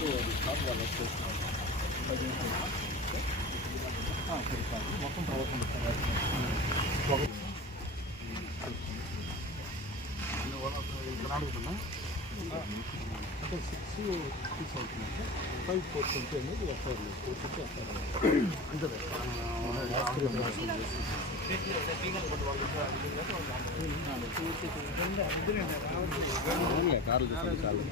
Car అది car వాళ్ళు వచ్చేస్తున్నారు. పది మొత్తం ప్రభుత్వం సార్ ఇక్కడ అడుగుతున్నా సిక్స్ సిక్స్ అవుతుంది ఫైవ్ ఫోర్ ట్వంటీ అనేది ఎఫ్ఐఆర్ లేదు ఫోర్ ట్వంటీ ఎఫ్ఐఆర్ చాలు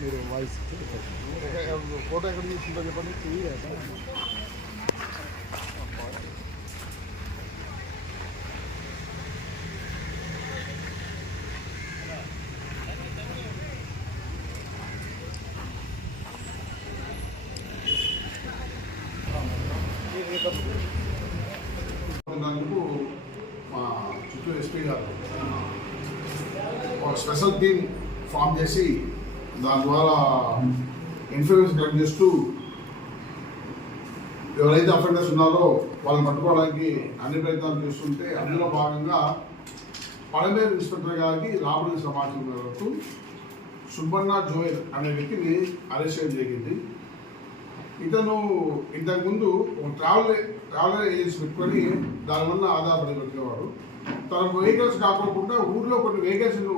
మీరు వాయిస్ ఫోటో ఎక్కడ తీసుకుంటారు చెప్పండి. అందుకు మా చుట్టూ ఎస్పీ గారు ఒక స్పెషల్ టీమ్ ఫామ్ చేసి దాని ద్వారా ఇన్ఫర్మేషన్ కలెక్ట్ చేస్తూ ఎవరైతే అఫెండర్స్ ఉన్నారో వాళ్ళని పట్టుకోవడానికి అన్ని ప్రయత్నాలు చేస్తుంటే అందులో భాగంగా పడమేరు ఇన్స్పెక్టర్ గారికి రాబడిన సమాచారం మేరకు సుబ్బన్న జోయల్ అనే వ్యక్తిని అరెస్ట్ చేయడం జరిగింది. ఇతను ఇంతకుముందు ఒక ట్రావెల్ ట్రావెల్ ఏజెన్సీ పెట్టుకొని దానివల్ల ఆధారపడి పెట్టేవాడు. తన వెహికల్స్ కాకోకుండా ఊర్లో కొన్ని వెహికల్స్ను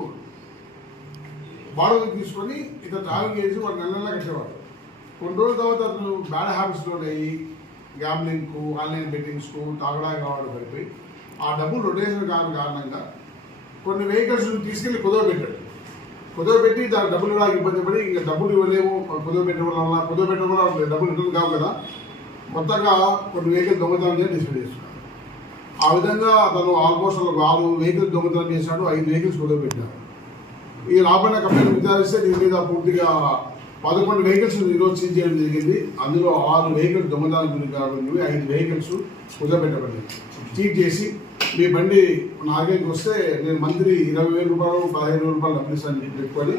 బాడీకి తీసుకొని ఇతను ట్రావెల్ ఏజెన్సీ వాడు నెల నెల కట్టేవాడు. కొన్ని రోజుల తర్వాత అతను బ్యాడ్ హ్యాబిట్స్లో అయ్యి గ్యాబ్లింగ్కు ఆన్లైన్ బెట్టింగ్స్కు తాగడానికి కావడం పడిపోయి ఆ డబ్బులు రొటేషన్ కారణంగా కొన్ని వెహికల్స్ తీసుకెళ్ళి కుదవ కుదరబెట్టి దాని డబ్బులు కూడా ఇబ్బంది పడి ఇంకా డబ్బులు ఇవ్వలేము. కుదవ పెట్టడం వల్ల కుదవ పెట్టడం వల్ల డబ్బులు రిటర్న్ కావు కదా. మొత్తంగా కొన్ని వెహికల్ దొంగతనం చేసి డిస్ప్లే చేస్తున్నాడు ఆ విధంగా అతను ఆల్మోస్ట్ ఒక ఆరు వెహికల్ దొంగతనం చేశాడు. ఐదు వెహికల్స్ కుదవ పెట్టాడు ఈ రాబడిన కంపెనీ విచారిస్తే దీని మీద పూర్తిగా పదకొండు వెహికల్స్ ఈరోజు సీజ్ చేయడం జరిగింది. అందులో ఆరు వెహికల్స్ దొంగతనం గురి కాబట్టి ఐదు వెహికల్స్ కుదపెట్టబడింది చీట్ చేసి మీ బండి నాకేకి వస్తే నేను మంత్రి ఇరవై వేల రూపాయలు పదిహేను వేల రూపాయలు డబ్బులు ఇస్తాను పెట్టుకొని.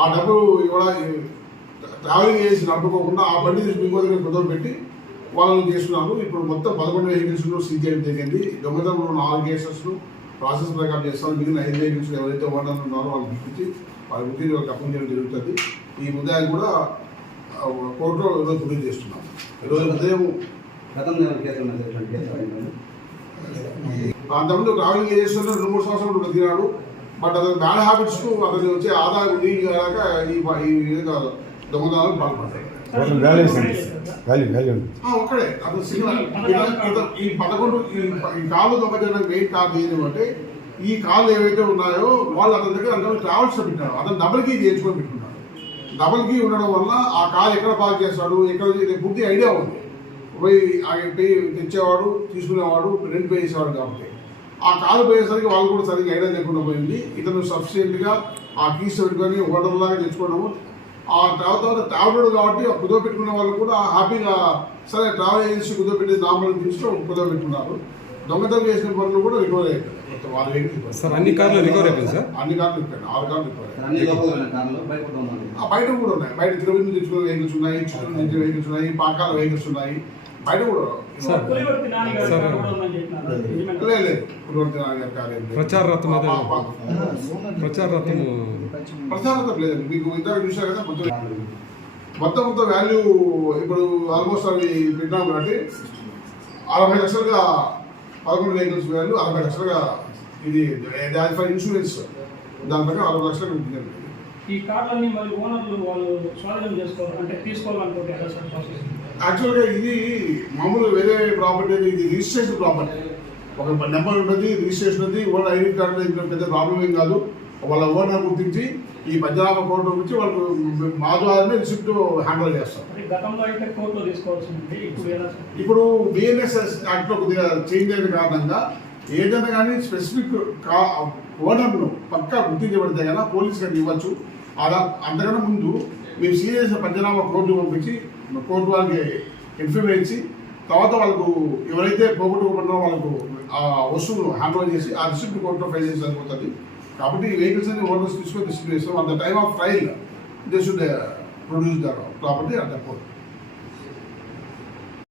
ఆ డబ్బు ఇవ్వడానికి ట్రావెలింగ్ చేసి నడుపుకోకుండా ఆ బండి తీసి ఇంకో దగ్గర కుదవ పెట్టి వాళ్ళని చేస్తున్నారు. ఇప్పుడు మొత్తం పదకొండు వెహికల్స్ సీజ్ చేయడం జరిగింది. దొంగతనంలో నాలుగు కేసెస్ ప్రాసెస్ ప్రకారం చేస్తాను మిగిలిన ఐదు వెహికల్స్ ఎవరైతే ఓనర్లు ఉన్నారో వాళ్ళు గుర్తించి వాళ్ళ వృత్తిని వాళ్ళకి అప్పం జరుగుతుంది. ఈ ముద్దాయి కూడా కోర్టులో ఈరోజు పూర్తి చేస్తున్నాం ఈరోజు ఉదయం గతంలో కేసు ఉన్నది కేసు అంతకుముందు ట్రావెలింగ్ చేస్తున్న రెండు మూడు సంవత్సరాలు బతికినాడు బట్ అతను బ్యాడ్ హ్యాబిట్స్కు అతను వచ్చే ఆదాయం ఉంది. కాక ఈ ఈ విధంగా ఒక్కడే. అతను ఇతను- ఇతను ఈ పదకొండు ఈ కాళ్ళు దొంగతనం మెయిన్ కారణం ఏంటంటే ఈ కాళ్ళు ఏవైతే ఉన్నాయో వాళ్ళు అతని దగ్గర అందరూ ట్రావెల్స్ పెట్టారు. అతను డబుల్ కీ చేయించుకొని పెట్టుకున్నాడు డబుల్ కీ ఉండడం వల్ల ఆ కార్ ఎక్కడ పార్క్ చేస్తాడు? ఎక్కడ పూర్తి ఐడియా ఉంది. పోయి ఆ పే తెచ్చేవాడు తీసుకునేవాడు రెంట్ పే చేసేవాడు కాబట్టి. ఆ కారు పోయేసరికి వాళ్ళు కూడా సరిగ్గా ఐడియా లేకుండా పోయింది. ఇతను సఫిషియెంట్గా ఆ కీస్ పెట్టుకొని హోటల్ లాగా తెచ్చుకోవడము. ఆ తర్వాత ట్రావెలర్ కాబట్టి ఆ కుదో పెట్టుకునే వాళ్ళు కూడా హ్యాపీగా సరే ట్రావెల్ ఏజెన్సీ కుదో పెట్టి నామలు తీసుకుని కుదో పెట్టుకున్నారు. దొంగతనం చేసిన పనులు కూడా రికవర్ వెహికల్స్ సార్ అన్ని కార్లు రికవర్ అయిపోయింది సార్? అన్ని కార్లు రికవర్ ఆరు కార్లు రికవర్ బయట కూడా ఉన్నాయి. ఆ బయట కూడా ఉన్నాయి. బయట తిరుపతి నుంచి తెచ్చుకున్న వెహికల్స్ ఉన్నాయి నుంచి వెహికల్స్ ఉన్నాయి పాకాల వెహికల్స్ ఉన్నాయి. బయట కూడా. ప్రచార ఆ, ఆ, ఆ. ప్రచార ప్రచారత లేదండి మీకు ఇందాక చూసారు కదా మొత్తం మొత్తం మొత్తం వాల్యూ ఇప్పుడు ఆల్మోస్ట్ అవి పెట్టినాం కాబట్టి అరవై లక్షలుగా పదకొండు వెహికల్స్ వాల్యూ అరవై లక్షలుగా ఇది దాని ఫర్ ఇన్సూరెన్స్ దాని ప్రకారం అరవై లక్షలకు ఉంటుంది ఈ కార్లన్నీ మరి ఓనర్లు వాళ్ళు స్వాధీనం చేసుకోవాలి అంటే తీసుకోవాలనుకుంటే ఎలా సార్ ప్రాసెస్ యాక్చువల్గా ఇది మామూలు వేరే ప్రాపర్టీ ఇది రిజిస్ట్రేషన్ ప్రాపర్టీ. ఒక నెంబర్ ఉంటుంది రిజిస్ట్రేషన్ ఉంది ఓనర్ ఐడి కార్డు ఇంకా పెద్ద ప్రాబ్లం ఏం కాదు. వాళ్ళ ఓనర్ గుర్తించి ఈ పంజాబ్ కోర్టు నుంచి వాళ్ళు మా ద్వారానే రిసిప్ట్ హ్యాండిల్ చేస్తారు. ఇప్పుడు బిఎన్ఎస్ఎస్ యాక్ట్లో కొద్దిగా చేంజ్ అయిన కారణంగా ఏదైనా కానీ స్పెసిఫిక్ కా ఓనర్ను పక్కా గుర్తించబడితే కదా పోలీస్ గారికి ఇవ్వచ్చు. అలా అంతకన్నా ముందు మేము సీరియస్ పంచనామా కోర్టు పంపించి కోర్టు వాళ్ళకి ఇన్ఫర్మ్ ఇచ్చి తర్వాత వాళ్ళకు ఎవరైతే పోగొట్టుకోకుండా వాళ్ళకు ఆ వస్తువులు హ్యాండ్ చేసి ఆ రిసిప్ట్ కోర్టులో ఫైల్ చేసి సరిపోతుంది. కాబట్టి ఈ వెహికల్స్ అన్ని ఓనర్స్ తీసుకొని డిస్ట్రిబ్యూట్ చేస్తాం. అంత time of trial they should produce the property at the court